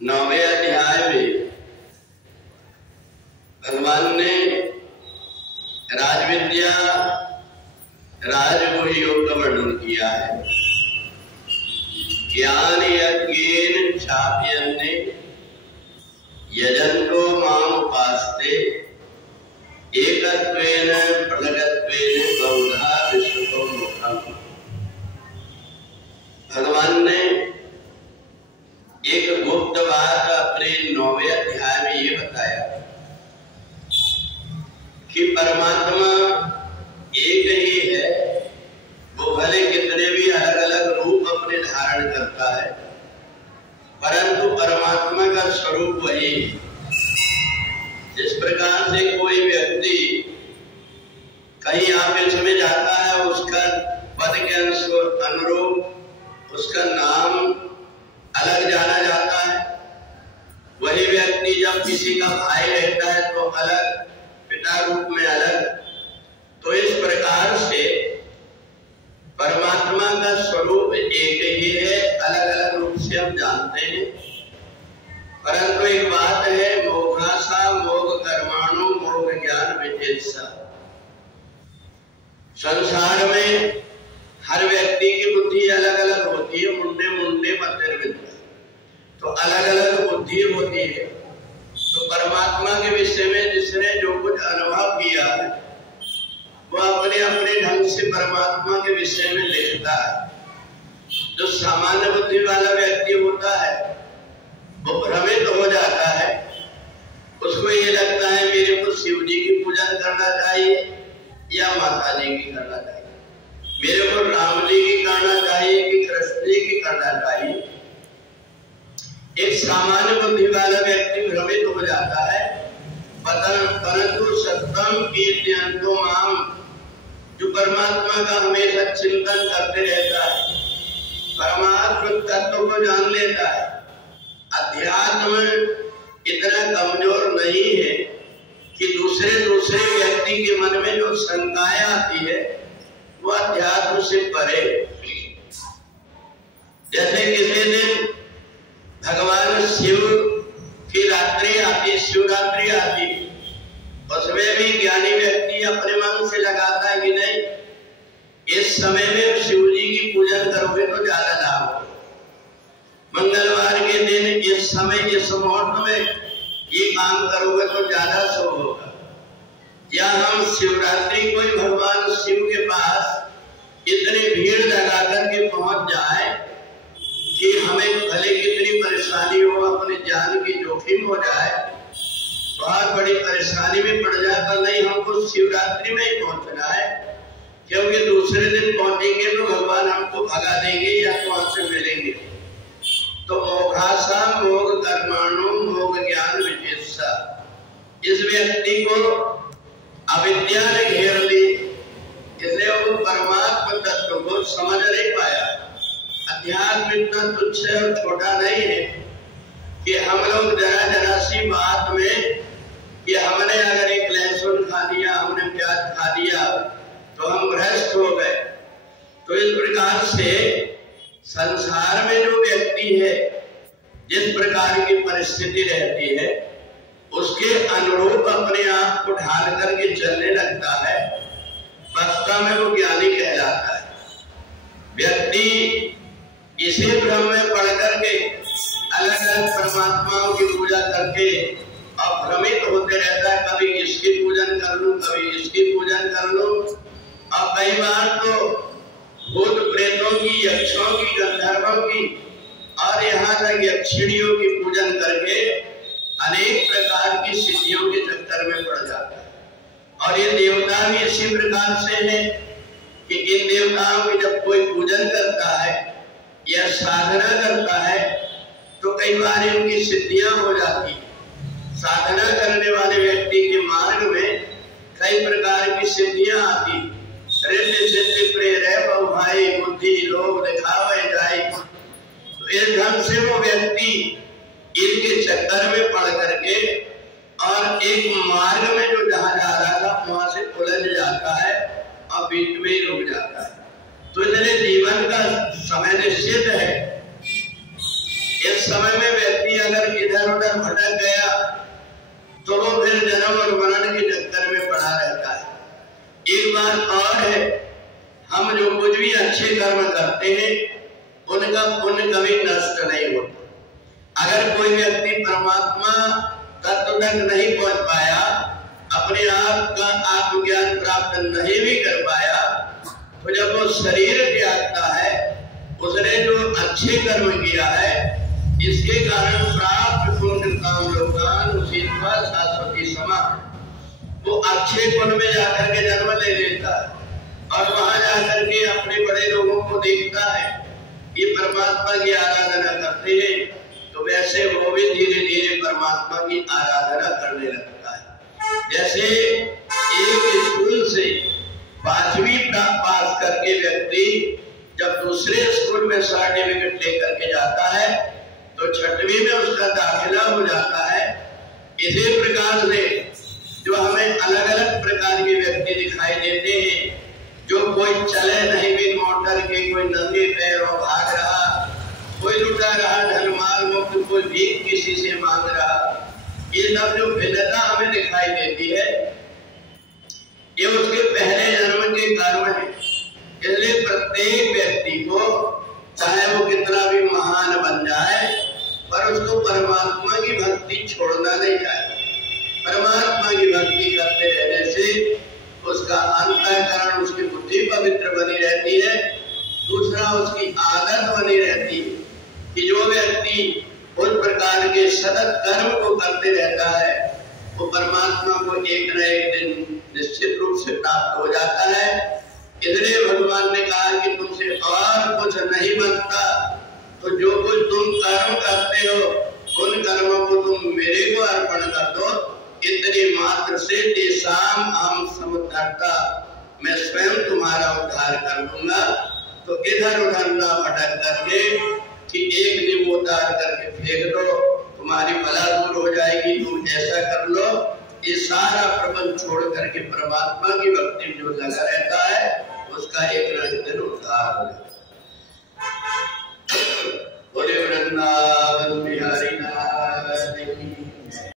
9वें अध्याय में भगवान ने राजविद्या राजगुह योग का वर्णन किया है। ज्ञान यज्ञेन चाप्यन्ने यजन्तो माम उपास्ते एकत्वेन प्रलगत्वेन बहुधा विश्वतो मुखम्। भगवान ने एक गुप्त बात अपने 9वें अध्याय में ये बताया कि परमात्मा एक ही है। वो भले कितने भी अलग अलग रूप अपने धारण करता है, परंतु परमात्मा का स्वरूप वही है। जिस प्रकार से कोई व्यक्ति कहीं ऑफिस में जाता है, उसका पद के अनुरूप उसका नाम अलग जाना जाता है। वही व्यक्ति जब किसी का भाई रहता है तो अलग, पिता रूप में अलग। तो इस प्रकार से परमात्मा का स्वरूप एक ही है, अलग अलग रूप से हम जानते हैं। परंतु एक बात है, मोघासा मोघ कर्माणु मोघ ज्ञान विजित्सा। संसार में हर व्यक्ति की बुद्धि अलग अलग होती है। मुंडे मुंडे मध्य विद्या, तो अलग अलग बुद्धि होती है। तो परमात्मा के विषय में जिसने जो कुछ अनुभव किया है, वो अपने अपने ढंग से परमात्मा के विषय में लिखता है। जो सामान्य बुद्धि वाला व्यक्ति होता है वो भ्रमित हो जाता है। उसको ये लगता है मेरे को शिव जी की पूजा करना चाहिए या माता जी की करना चाहिए, मेरे को राम जी की करना चाहिए कि कृष्ण जी की करना चाहिए। एक सामान्य बुद्धि वाला व्यक्ति भ्रमित हो जाता है। परंतु सत्यम कीर्तयन्तो माम, जो परमात्मा का हमेशा चिंतन करते रहता है, परमात्मा तत्व को जान लेता है, अध्यात्म इतना कमजोर नहीं है कि दूसरे व्यक्ति के मन में जो शंकाएं आती है वो अध्यात्म से परे। जैसे किसी दिन भगवान शिव की रात्रि आती, शिवरात्रि आती, उसमें भी ज्ञानी व्यक्ति अपने मन से लगाता है कि नहीं, इस समय में शिव जी की पूजन करोगे तो ज्यादा लाभ होगा। मंगलवार के दिन इस समय, इस मुहूर्त में ये काम करोगे तो ज्यादा शुभ होगा। या हम शिवरात्रि को ही भगवान शिव के पास इतनी भीड़ लगा करके पहुंच जाए कि हमें भले कितनी परेशानी हो, अपने जान की जोखिम हो जाए, बहुत बड़ी परेशानी में पड़ जाए, पर नहीं, हमको शिवरात्रि में ही पहुंचना है, क्योंकि दूसरे दिन पहुंचेंगे तो भगवान हमको भगा देंगे या तो हमसे मिलेंगे। तो मोघासा मोघ कर्माणु मोघ ज्ञान विजित्सा। इस व्यक्ति को अविद्या ने घेर ली, इसलिए वो परमात्मा तत्व को समझ नहीं पाया। अध्यात्म इतना तुच्छ और छोटा नहीं है कि हम लोग जरा सी बात में कि हमने अगर एक लहसुन खा लिया, हमने प्याज खा लिया तो हम भ्रष्ट हो गए। तो इस प्रकार से संसार में जो व्यक्ति है, जिस प्रकार की परिस्थिति रहती है, उसके अनुरूप अपने आप को ढाल करके चलने लगता है, वास्तव में वो ज्ञानी कहलाता है। व्यक्ति इसी भ्रम में पड़ करके अलग अलग परमात्माओं की पूजा करके और भ्रमित होते रहता है। कभी इसकी पूजन कर लूं, कभी इसकी पूजन कर लूं, और कई बार तो भूत प्रेतों की, यक्षों की, गंधर्वों की और यहाँ तक यक्षिणियों की पूजन करके अनेक प्रकार की सिद्धियों के चक्कर में पड़ जाता है। और ये देवता भी इसी प्रकार से है कि इन देवताओं की जब कोई पूजन करता है या साधना करता है तो कई बार इनकी सिद्धियां हो जाती है। साधना करने वाले व्यक्ति के मार्ग में कई प्रकार की सिद्धियां आती, रिद्धि सिद्धि प्रेरय बहु भाई बुद्धि लोग दिखावे जाए। तो इस ढंग से वो व्यक्ति इनके चक्कर में पड़ करके और एक मार्ग में जो जहां जा रहा था वहां से उलझ जाता है और बीच में ही रुक जाता है। तो इसलिए जीवन का समय निश्चित है। इस समय में व्यक्ति अगर इधर उधर भटक गया तो वो फिर जन्म और मरण के चक्कर में पड़ा रहता है। एक बात और है, हम जो कुछ भी अच्छे कर्म करते हैं उनका पुण्य कभी नष्ट नहीं होता। अगर कोई व्यक्ति परमात्मा तत्व तक नहीं पहुंच पाया, अपने आप का आत्मज्ञान प्राप्त नहीं भी कर पाया, तो जब वो शरीर त्यागता है, उसने जो अच्छे कर्म किया है इसके कारण प्राप्त पुण्य काम लोकान उसीत्वा शाश्वती समा, वो अच्छे पुण्य में जाकर के जन्म ले लेता है और वहां जाकर के अपने बड़े लोगों को देखता है ये परमात्मा की आराधना करते हैं, तो वैसे वो भी धीरे धीरे परमात्मा की आराधना करने लगता है। जैसे एक स्कूल से 5वीं पास करके व्यक्ति जब दूसरे स्कूल में सर्टिफिकेट लेकर के जाता है तो 6वीं में उसका दाखिला हो जाता है। इसी प्रकार से जो हमें अलग अलग प्रकार के व्यक्ति दिखाई देते हैं, जो कोई चले नहीं बिन मोटर के, कोई नंगे पैरों भाग रहा, कोई लुटा रहा धनमाल मुक्त, कोई भीख किसी से मांग रहा, ये सब जो भिन्नता हमें दिखाई देती है ये उसके पहले जन्म के कर्म है। इसलिए प्रत्येक व्यक्ति को चाहे वो कितना भी महान बन जाए पर उसको परमात्मा की भक्ति छोड़ना नहीं चाहिए। परमात्मा की भक्ति करते रहने से उसका अंतःकरण, उसकी बुद्धि पवित्र बनी रहती है। दूसरा, उसकी आदत बनी रहती है कि जो व्यक्ति उस प्रकार के सतत कर्म को करते रहता है वो परमात्मा को एक न एक दिन निश्चित रूप से प्राप्त हो जाता है। इसलिए भगवान ने कहा कि तुमसे और कुछ नहीं बनता, तो जो कुछ तुम कर्म करते हो उन कर्मों को तुम मेरे को अर्पण कर दो, इतने मात्र से देशाम हम समर्थता, मैं स्वयं तुम्हारा उद्धार कर दूंगा। तो इधर उधर ना भटक करके कि एक नींव उतार करके फेंक दो, तुम्हारी बला दूर हो जाएगी, तुम ऐसा कर लो। ये सारा प्रपंच छोड़ करके परमात्मा की भक्ति में जो लगा रहता है उसका एक न एक दिन उद्धार हो जाता है।